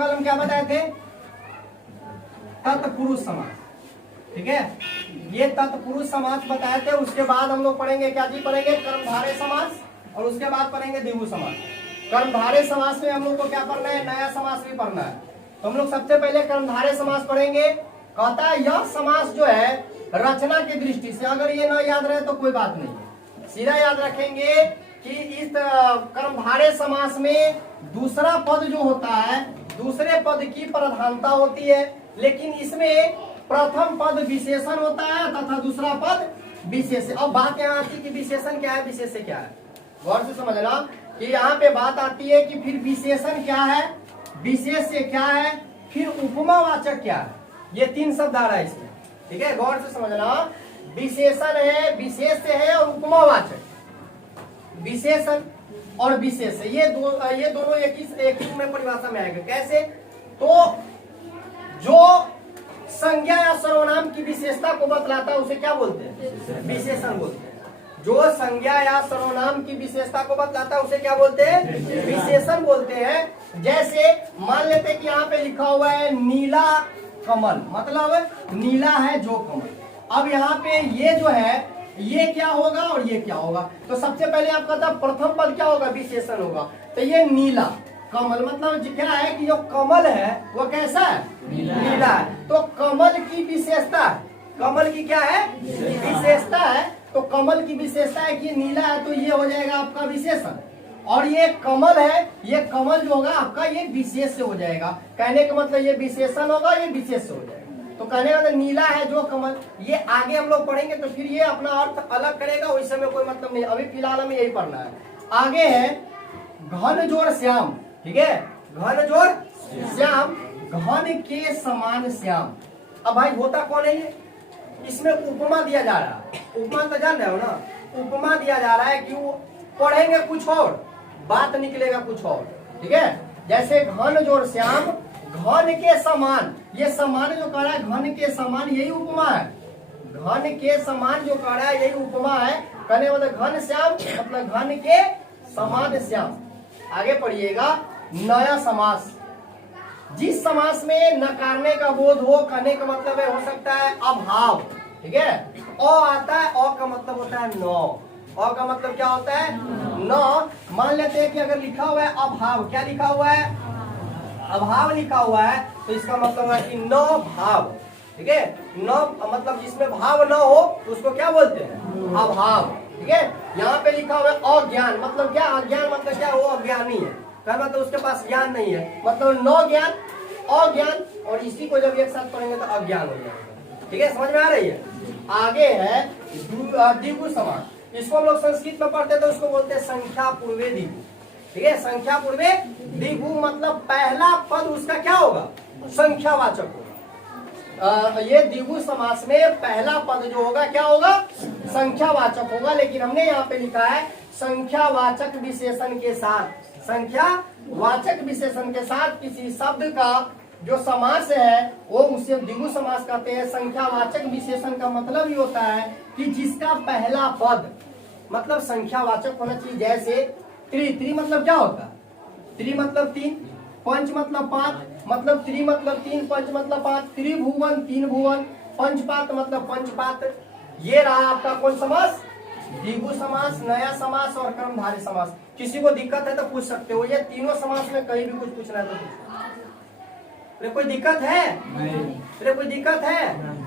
कल हम क्या बताए थे? तत्पुरुष समास, ठीक है, ये तत्पुरुष समास बताए थे। उसके बाद हम लोग पढ़ेंगे क्या जी? पढ़ेंगे कर्मधारय समास और उसके बाद पढ़ेंगे द्विगु समास। कर्मधारय समास में हम लोग को क्या पढ़ना है? नया समास भी पढ़ना है। तो हम लोग सबसे पहले कर्मधारय समास पढ़ेंगे। कहता है यह समास जो है रचना की दृष्टि से, अगर ये ना याद रहे तो कोई बात नहीं है, सीधा याद रखेंगे कि इस कर्मधारय समास में दूसरा पद जो होता है, दूसरे पद की प्रधानता होती है, लेकिन इसमें प्रथम पद विशेषण होता है तथा दूसरा पद विशेष। अब बात यहाँ आती है कि विशेषण क्या है, विशेष क्या है। गौर से समझना कि यहाँ पे बात आती है कि फिर विशेषण क्या है, विशेष क्या है, फिर उपमावाचक क्या है। ये तीन शब्द आ रहा है इसमें, ठीक है, गौर से समझना। विशेषण है, विशेष है और उपमावाचक। विशेषण और विशेष ये दोनों एक ही में परिभाषा में आएगा। कैसे? तो जो संज्ञा या सर्वनाम की विशेषता को बतलाता है उसे क्या बोलते हैं? विशेषण बोलते हैं। जो संज्ञा या सर्वनाम की विशेषता को बतलाता है उसे क्या बोलते हैं? विशेषण बोलते हैं। जैसे मान लेते हैं कि यहाँ पे लिखा हुआ है नीला कमल, मतलब नीला है जो कमल। अब यहाँ पे ये जो है ये क्या होगा और ये क्या होगा? तो सबसे पहले आपका था प्रथम पद क्या होगा? विशेषण होगा। तो ये नीला कमल मतलब क्या है कि जो कमल है वो कैसा है? नीला है। तो कमल की विशेषता, कमल की क्या है? विशेषता है। तो कमल की विशेषता है कि नीला है, तो ये हो जाएगा आपका विशेषण। और ये कमल है, ये कमल जो होगा आपका ये विशेष से हो जाएगा। कहने का मतलब ये विशेषण होगा, ये विशेष से हो जाएगा। तो कहने का मतलब नीला है जो कमल, ये आगे हम लोग पढ़ेंगे तो फिर ये अपना अर्थ अलग करेगा, उस समय कोई मतलब नहीं। अभी फिलहाल हमें यही पढ़ना है। आगे है घन जोड़ श्याम, ठीक है, घन जोड़ श्याम, घन के समान श्याम। अब भाई होता कौन है ये? इसमें उपमा दिया जा रहा है। उपमा तो जान रहे हो ना, उपमा दिया जा रहा है कि वो पढ़ेंगे कुछ और, बात निकलेगा कुछ और, ठीक है। जैसे घन जोड़ श्याम, घन के समान, ये समान जो कह रहा है घन के समान, यही उपमा है। घन के समान जो कह रहा है यही उपमा है। कहने मतलब घन श्याम मतलब घन के समान श्याम। आगे पढ़िएगा नया समास। जिस समास में नकारने का बोध हो, कहने का मतलब है हो सकता है अभाव, ठीक है। अ आता है, अ का मतलब होता है न। अ का मतलब क्या होता है? न। मान लेते हैं कि अगर लिखा हुआ है अभाव, क्या लिखा हुआ है? अभाव लिखा हुआ है, तो इसका मतलब है कि न भाव, ठीक है। न मतलब जिसमें भाव न हो उसको क्या बोलते हैं? अभाव, ठीक है। यहाँ पे लिखा हुआ है अज्ञान, मतलब क्या? अज्ञान मतलब क्या? वो अज्ञानी है, कहना तो उसके पास ज्ञान नहीं है, मतलब न ज्ञान, अज्ञान, और इसी को जब एक साथ पढ़ेंगे तो अज्ञान हो जाएगा, ठीक है। समझ में आ रही है? आगे है द्विगु समास। इसको हम लोग संस्कृत में पढ़ते तो उसको बोलते हैं संख्या पूर्वे द्विगु, ठीक है। संख्या पूर्वे द्विगु मतलब पहला पद उसका क्या होगा? संख्यावाचक होगा। ये द्विगु समास में पहला पद जो होगा क्या होगा? संख्यावाचक होगा। लेकिन हमने यहाँ पे लिखा है संख्यावाचक विशेषण के साथ, संख्यावाचक विशेषण के साथ किसी शब्द का जो समास है वो उसे द्विगु समास कहते हैं। संख्यावाचक विशेषण का मतलब ही होता है कि जिसका पहला पद मतलब संख्यावाचक होना चाहिए। जैसे त्रि, त्रि मतलब क्या होता है? त्रि मतलब तीन, पंच मतलब पांच, मतलब त्रि मतलब तीन, पंच मतलब पांच, त्रिभुवन तीन भुवन, पंचपात मतलब पंचपात। ये रहा आपका कौन समास? द्विगु समास, नया समास और कर्मधारय समास। किसी को दिक्कत है तो पूछ सकते हो, ये तीनों समास में कहीं भी कुछ पूछना है तो पूछो। कोई दिक्कत है? नहीं। कोई दिक्कत है? नहीं।